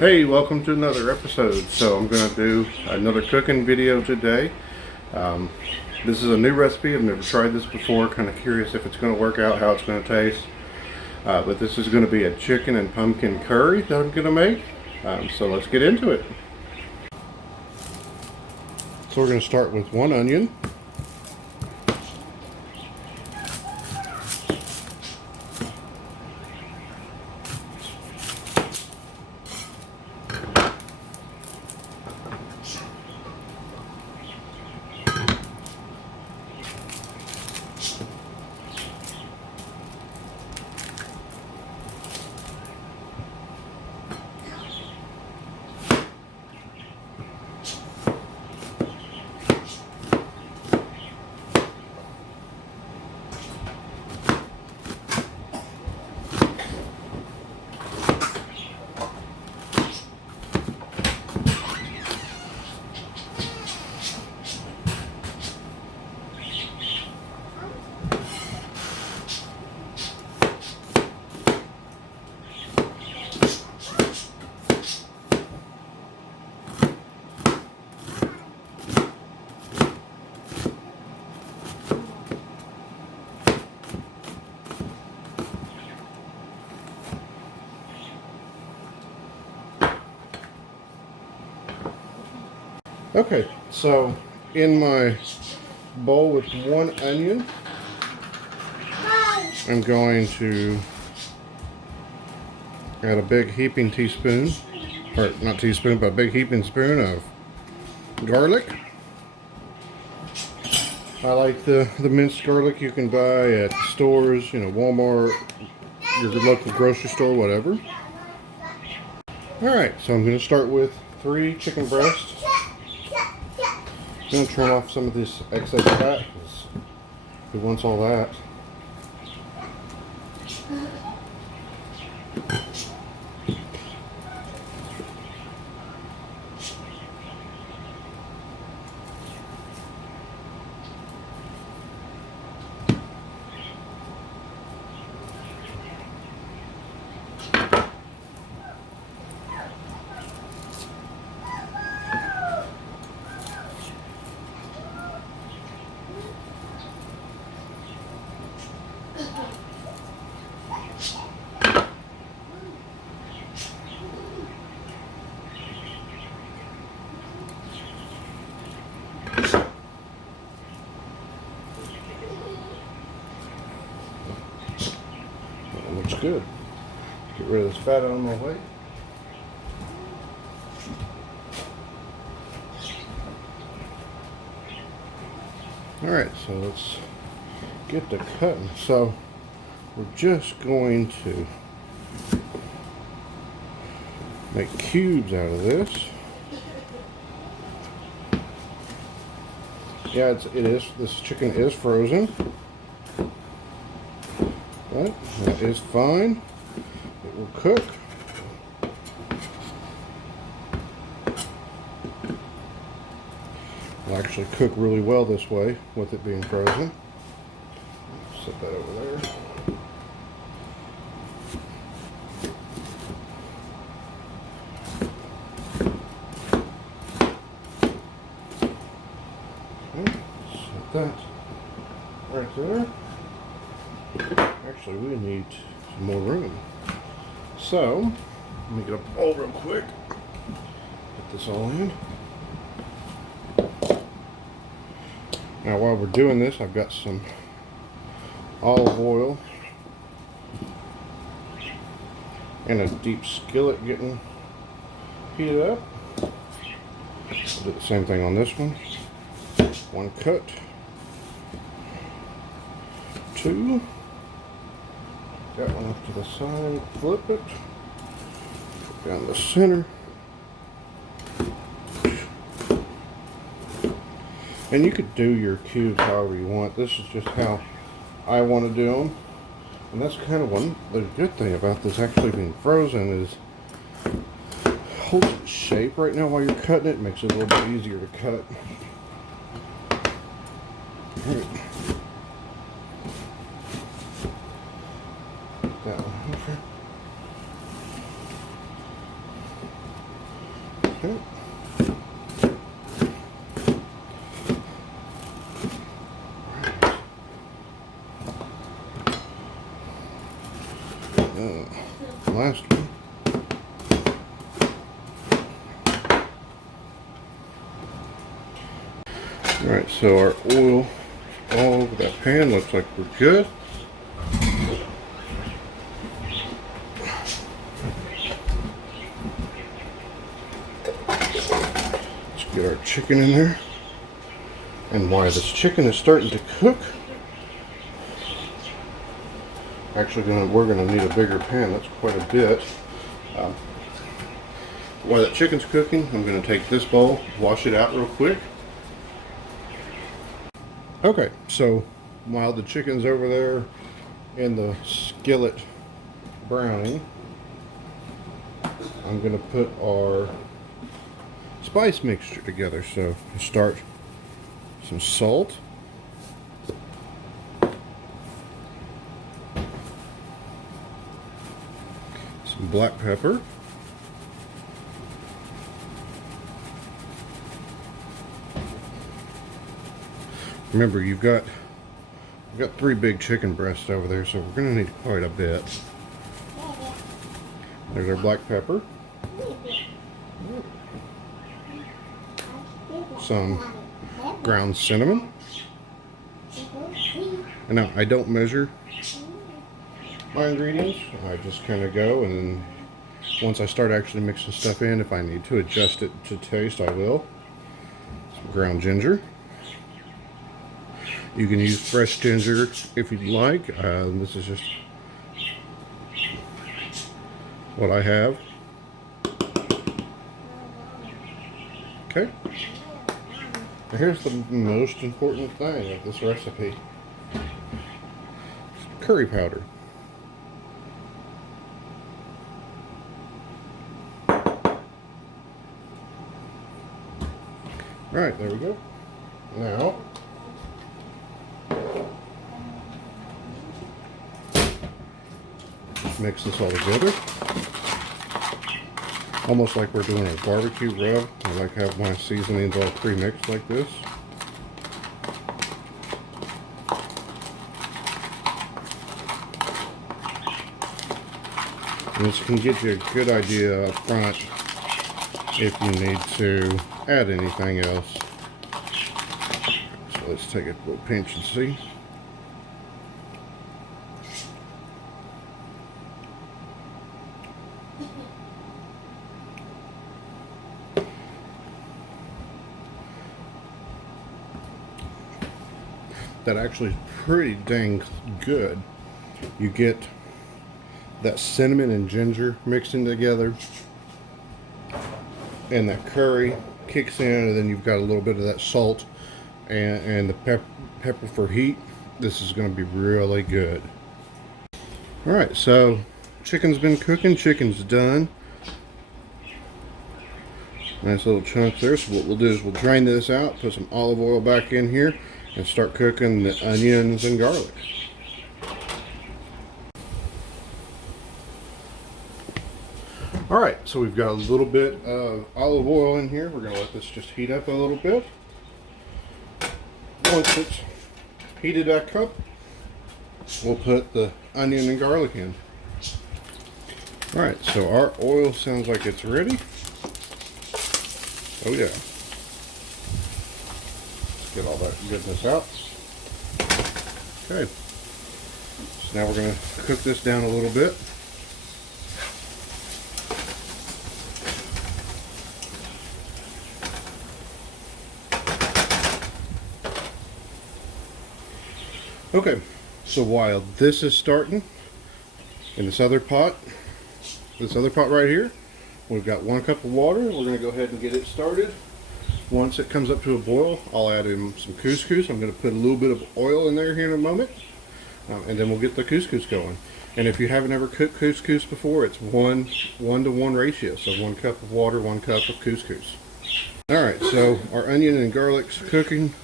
Hey, welcome to another episode. So I'm going to do another cooking video today. This is a new recipe. I've never tried this before. Kind of curious if it's going to work out, how it's going to taste. But this is going to be a chicken and pumpkin curry that I'm going to make. So let's get into it. So we're going to start with one onion. Okay, so in my bowl with one onion, I'm going to add a big heaping teaspoon, or not teaspoon, but a big heaping spoon of garlic. I like the minced garlic you can buy at stores, Walmart, your local grocery store, whatever. Alright, so I'm going to start with 3 chicken breasts. I'm going to turn off some of this excess fat because who wants all that? That looks good. Get rid of this fat out of my way. Alright, so let's get to cutting. So we're just going to make cubes out of this. Yeah, this chicken is frozen. But that is fine. It will cook. It'll actually cook really well this way with it being frozen. Set that over there. Okay, set that right there. Actually, we need some more room. So, let me get a bowl real quick. Put this all in. Now, while we're doing this, I've got some olive oil and a deep skillet getting heated up. I'll do the same thing on this one. 1 cut. 2. Got one off to the side, flip it, put down the center. And you could do your cubes however you want. This is just how I want to do them. And that's kind of the good thing about this actually being frozen is it holds its shape right now while you're cutting it. It makes it a little bit easier to cut. All right. That one over. Okay. Last one. Alright, so our oil all over that pan. Looks like we're good. Let's get our chicken in there. And while this chicken is starting to cook, actually we're gonna need a bigger pan. That's quite a bit. While that chicken's cooking, I'm gonna take this bowl, wash it out real quick. Okay, so while the chicken's over there in the skillet browning, I'm gonna put our spice mixture together. So we'll start some salt. Some black pepper. Remember, you've got 3 big chicken breasts over there, so we're going to need quite a bit. There's our black pepper. Some ground cinnamon. And now, I don't measure my ingredients. I just kind of go, and then once I start actually mixing stuff in, if I need to adjust it to taste, I will. Some ground ginger. You can use fresh ginger if you'd like. This is just what I have. Okay. Now here's the most important thing of this recipe. Curry powder. Alright, there we go. Now, mix this all together. Almost like we're doing a barbecue rub. I like to have my seasonings all pre-mixed like this. And this can get you a good idea up front if you need to add anything else. So let's take a little pinch and see. That actually is pretty dang good. You get that cinnamon and ginger mixing together, and that curry kicks in, and then you've got a little bit of that salt and the pepper for heat. This is going to be really good. Alright, so chicken's been cooking, chicken's done. Nice little chunks there. So what we'll do is we'll drain this out, put some olive oil back in here, and start cooking the onions and garlic. Alright, so we've got a little bit of olive oil in here. We're going to let this just heat up a little bit. Once it's heated back up, we'll put the onion and garlic in. Alright, so our oil sounds like it's ready. Oh yeah. Get all that goodness out. Okay. So now we're going to cook this down a little bit. Okay, so while this is starting in this other pot right here, we've got 1 cup of water. We're going to go ahead and get it started. Once it comes up to a boil, I'll add in some couscous. I'm going to put a little bit of oil in there here in a moment, and then we'll get the couscous going. And if you haven't ever cooked couscous before, it's 1:1 ratio. So 1 cup of water, 1 cup of couscous. All right, so our onion and garlic's cooking.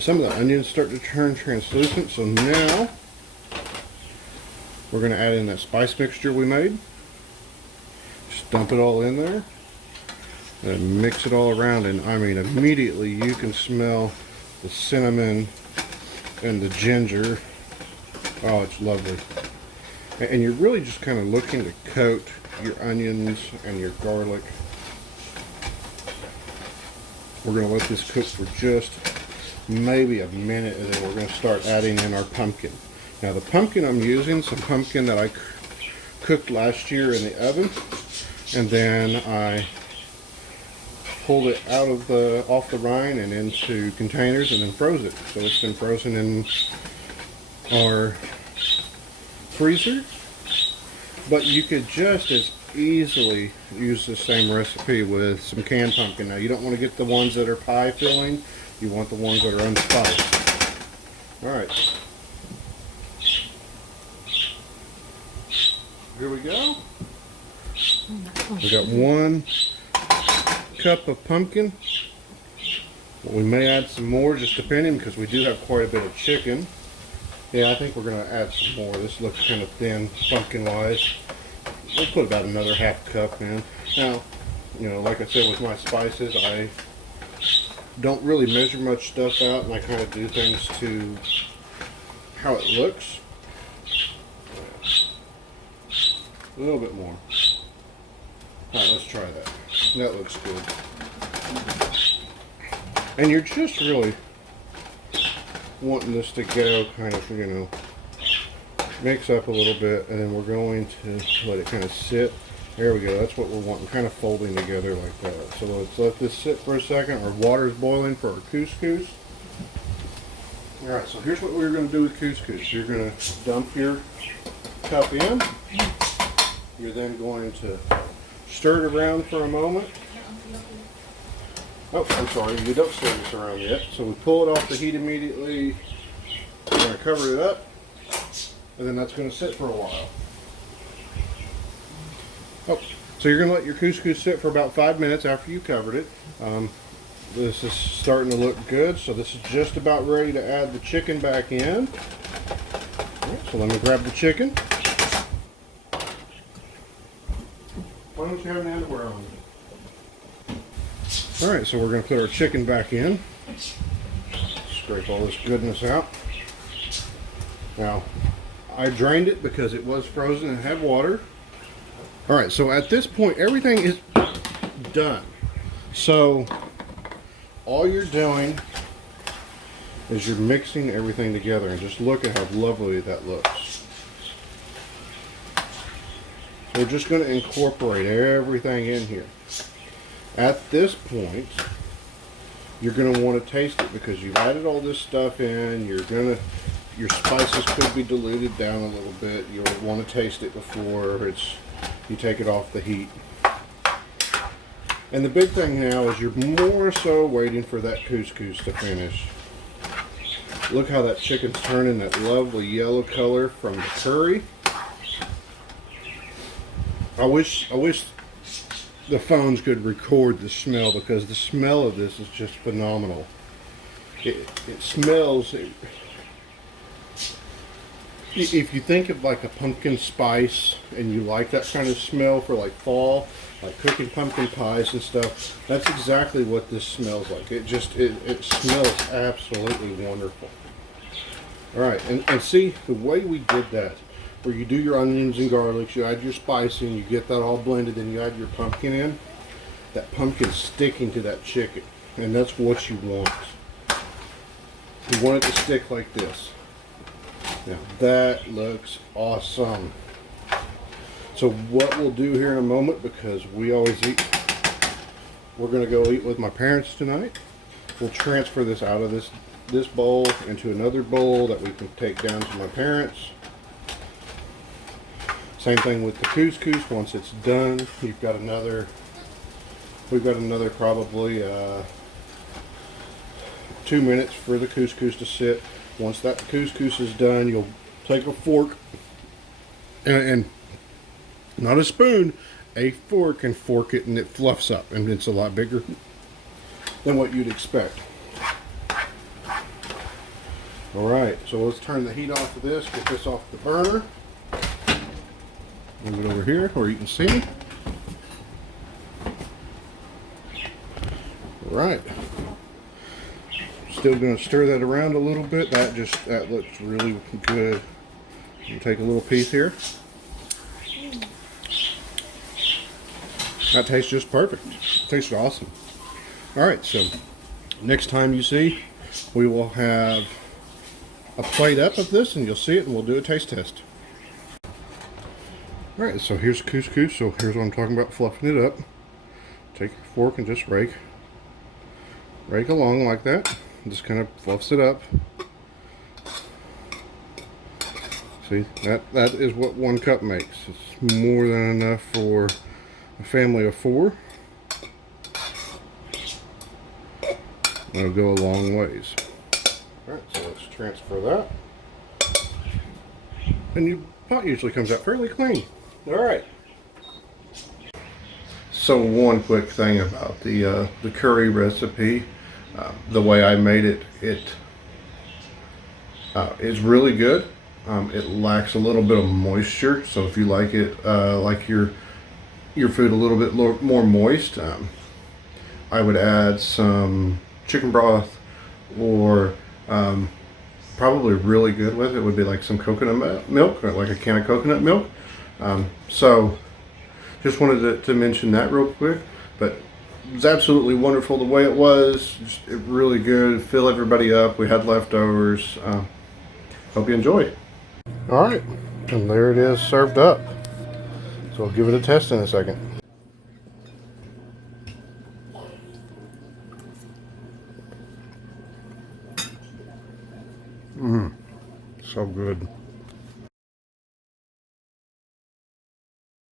Some of the onions start to turn translucent, so now we're going to add in that spice mixture we made. Just dump it all in there and mix it all around, and I mean immediately you can smell the cinnamon and the ginger. Oh, it's lovely. And you're really just kind of looking to coat your onions and your garlic. We're going to let this cook for just maybe a minute, and then we're going to start adding in our pumpkin. Now the pumpkin I'm using, some pumpkin that I cooked last year in the oven, and then I pulled it out of off the rind and into containers and then froze it. So it's been frozen in our freezer, but you could just as easily use the same recipe with some canned pumpkin. Now you don't want to get the ones that are pie filling, you want the ones that are unspiced. Alright, here we go. We got 1 cup of pumpkin. We may add some more, just depending, because we do have quite a bit of chicken. Yeah, I think we're going to add some more. This looks kind of thin, pumpkin-wise. We'll put about another half cup in. Now, you know, like I said, with my spices, I don't really measure much stuff out, and I kind of do things to how it looks. A little bit more. Alright, let's try that. That looks good. And you're just really wanting this to go kind of, you know, mix up a little bit, and then we're going to let it kind of sit. There we go. That's what we're wanting, kind of folding together like that. So let's let this sit for a second. Our water's boiling for our couscous. Alright, so here's what we're going to do with couscous. You're going to dump your cup in. You're then going to stir it around for a moment. Oh, I'm sorry, you don't stir this around yet. So we pull it off the heat immediately. We're going to cover it up, and then that's going to sit for a while. Oh, so you're going to let your couscous sit for about 5 minutes after you covered it. This is starting to look good, so this is just about ready to add the chicken back in. All right, so let me grab the chicken. Why don't you have an underwear on? Alright, so we're going to put our chicken back in. Scrape all this goodness out. Now, I drained it because it was frozen and had water. Alright, so at this point, everything is done. So, all you're doing is you're mixing everything together, and just look at how lovely that looks. So we're just going to incorporate everything in here. At this point, you're going to want to taste it because you've added all this stuff in. Your spices could be diluted down a little bit. You'll want to taste it before you take it off the heat. And the big thing now is you're more so waiting for that couscous to finish. Look how that chicken's turning that lovely yellow color from the curry. I wish the phones could record the smell, because the smell of this is just phenomenal. It smells, if you think of like a pumpkin spice and you like that kind of smell for like fall, like cooking pumpkin pies and stuff, that's exactly what this smells like. It smells absolutely wonderful. Alright, and see the way we did that, where you do your onions and garlics, you add your spicing, you get that all blended, then you add your pumpkin in. That pumpkin's sticking to that chicken, and that's what you want. You want it to stick like this. Now that looks awesome. So what we'll do here in a moment, because we always eat, we're going to go eat with my parents tonight. We'll transfer this out of this bowl into another bowl that we can take down to my parents. Same thing with the couscous. Once it's done, we've got another probably 2 minutes for the couscous to sit. Once that couscous is done, you'll take a fork and not a spoon, a fork, and fork it, and it fluffs up, and it's a lot bigger than what you'd expect. Alright, so let's turn the heat off of this, get this off the burner. Move it over here where you can see. Right. Still going to stir that around a little bit. That looks really good. You take a little piece here. That tastes just perfect. It tastes awesome. All right, so next time you see, we will have a plate up of this, and you'll see it, and we'll do a taste test. All right, so here's couscous. So here's what I'm talking about, fluffing it up. Take a fork and just rake along like that. Just kind of fluffs it up. See, that is what 1 cup makes. It's more than enough for a family of 4. That'll go a long ways. Alright, so let's transfer that. And your pot usually comes out fairly clean. Alright. So one quick thing about the curry recipe. The way I made it, it is really good. It lacks a little bit of moisture, so if you like it, like your food a little bit more moist, I would add some chicken broth, or probably really good with it would be like some coconut milk, or like a can of coconut milk. So just wanted to mention that real quick, but it was absolutely wonderful the way it was. Just really good. Fill everybody up. We had leftovers. Hope you enjoy. All right, and there it is, served up. So I'll give it a test in a second. So good.